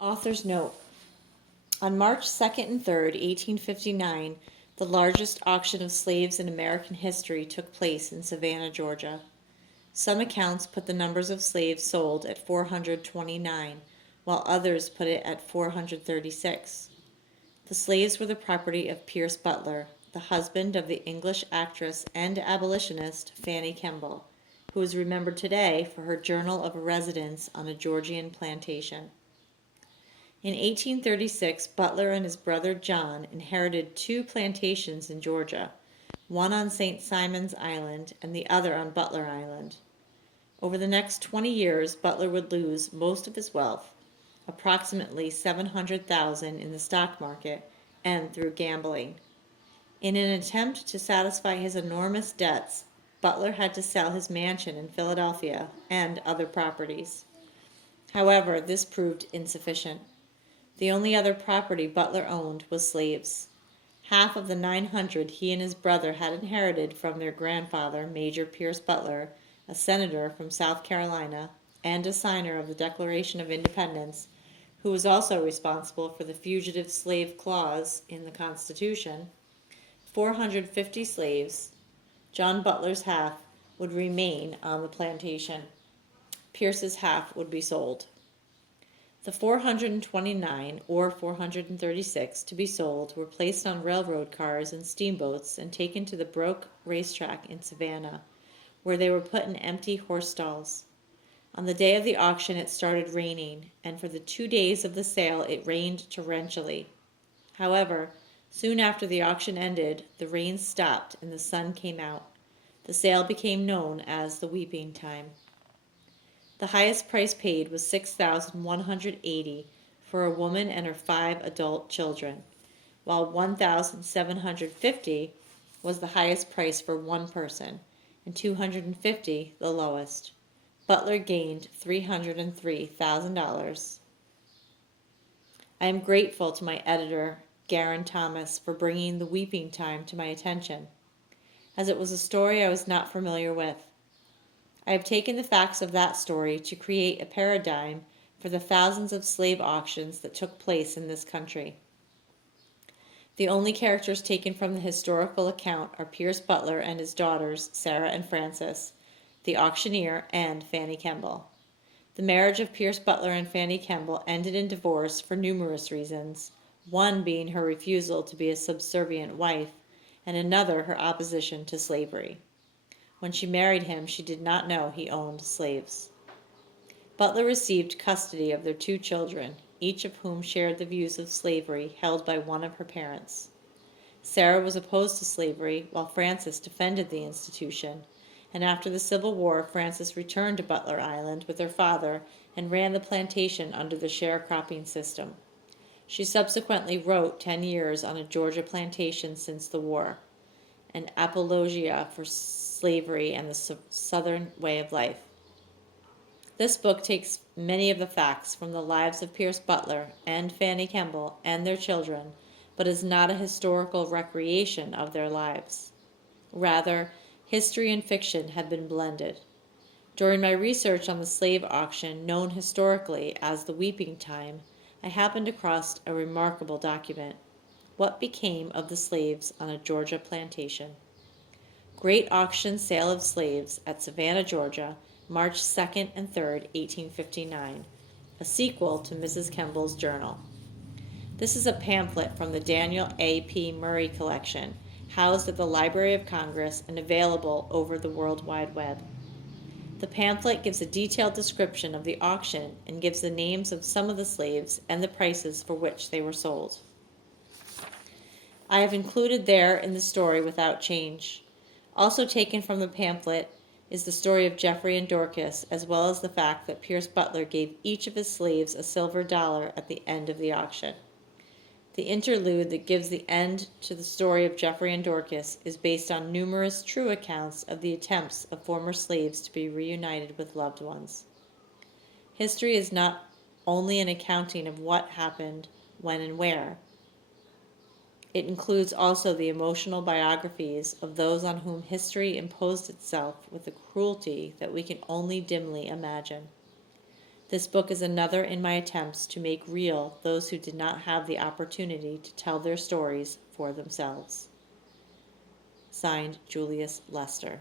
Author's note. On March 2nd and 3rd, 1859, the largest auction of slaves in American history took place in Savannah, Georgia. Some accounts put the numbers of slaves sold at 429, while others put it at 436. The slaves were the property of Pierce Butler, the husband of the English actress and abolitionist Fanny Kemble, who is remembered today for her journal of a residence on a Georgian plantation. In 1836, Butler and his brother John inherited two plantations in Georgia, one on St. Simon's Island and the other on Butler Island. Over the next 20 years, Butler would lose most of his wealth, approximately $700,000 in the stock market and through gambling. In an attempt to satisfy his enormous debts, Butler had to sell his mansion in Philadelphia and other properties. However, this proved insufficient. The only other property Butler owned was slaves. Half of the 900 he and his brother had inherited from their grandfather, Major Pierce Butler, a senator from South Carolina and a signer of the Declaration of Independence, who was also responsible for the fugitive slave clause in the Constitution. 450 slaves, John Butler's half, would remain on the plantation. Pierce's half would be sold. The 429 or 436 to be sold were placed on railroad cars and steamboats and taken to the Broke racetrack in Savannah, where they were put in empty horse stalls. On the day of the auction it started raining, and for the 2 days of the sale it rained torrentially. However, soon after the auction ended, the rain stopped and the sun came out. The sale became known as the weeping time. The highest price paid was $6,180 for a woman and her 5 adult children, while $1,750 was the highest price for one person, and $250 the lowest. Butler gained $303,000. I am grateful to my editor, Garin Thomas, for bringing The Weeping Time to my attention, as it was a story I was not familiar with. I have taken the facts of that story to create a paradigm for the thousands of slave auctions that took place in this country. The only characters taken from the historical account are Pierce Butler and his daughters, Sarah and Frances, the auctioneer, and Fanny Kemble. The marriage of Pierce Butler and Fanny Kemble ended in divorce for numerous reasons, one being her refusal to be a subservient wife, and another her opposition to slavery. When she married him, she did not know he owned slaves. Butler received custody of their 2 children, each of whom shared the views of slavery held by one of her parents. Sarah was opposed to slavery, while Frances defended the institution, and after the Civil War, Frances returned to Butler Island with her father and ran the plantation under the sharecropping system. She subsequently wrote 10 years on a Georgia plantation since the war, an apologia for slavery and the Southern way of life. This book takes many of the facts from the lives of Pierce Butler and Fanny Kemble and their children, but is not a historical recreation of their lives. Rather, history and fiction have been blended. During my research on the slave auction, known historically as the Weeping Time, I happened across a remarkable document. What became of the slaves on a Georgia plantation? Great Auction Sale of Slaves at Savannah, Georgia, March 2nd and 3rd, 1859, a sequel to Mrs. Kemble's journal. This is a pamphlet from the Daniel A. P. Murray collection, housed at the Library of Congress and available over the World Wide Web. The pamphlet gives a detailed description of the auction and gives the names of some of the slaves and the prices for which they were sold. I have included there in the story without change. Also taken from the pamphlet is the story of Geoffrey and Dorcas, as well as the fact that Pierce Butler gave each of his slaves a silver dollar at the end of the auction. The interlude that gives the end to the story of Geoffrey and Dorcas is based on numerous true accounts of the attempts of former slaves to be reunited with loved ones. History is not only an accounting of what happened, when and where. It includes also the emotional biographies of those on whom history imposed itself with a cruelty that we can only dimly imagine. This book is another in my attempts to make real those who did not have the opportunity to tell their stories for themselves. Signed, Julius Lester.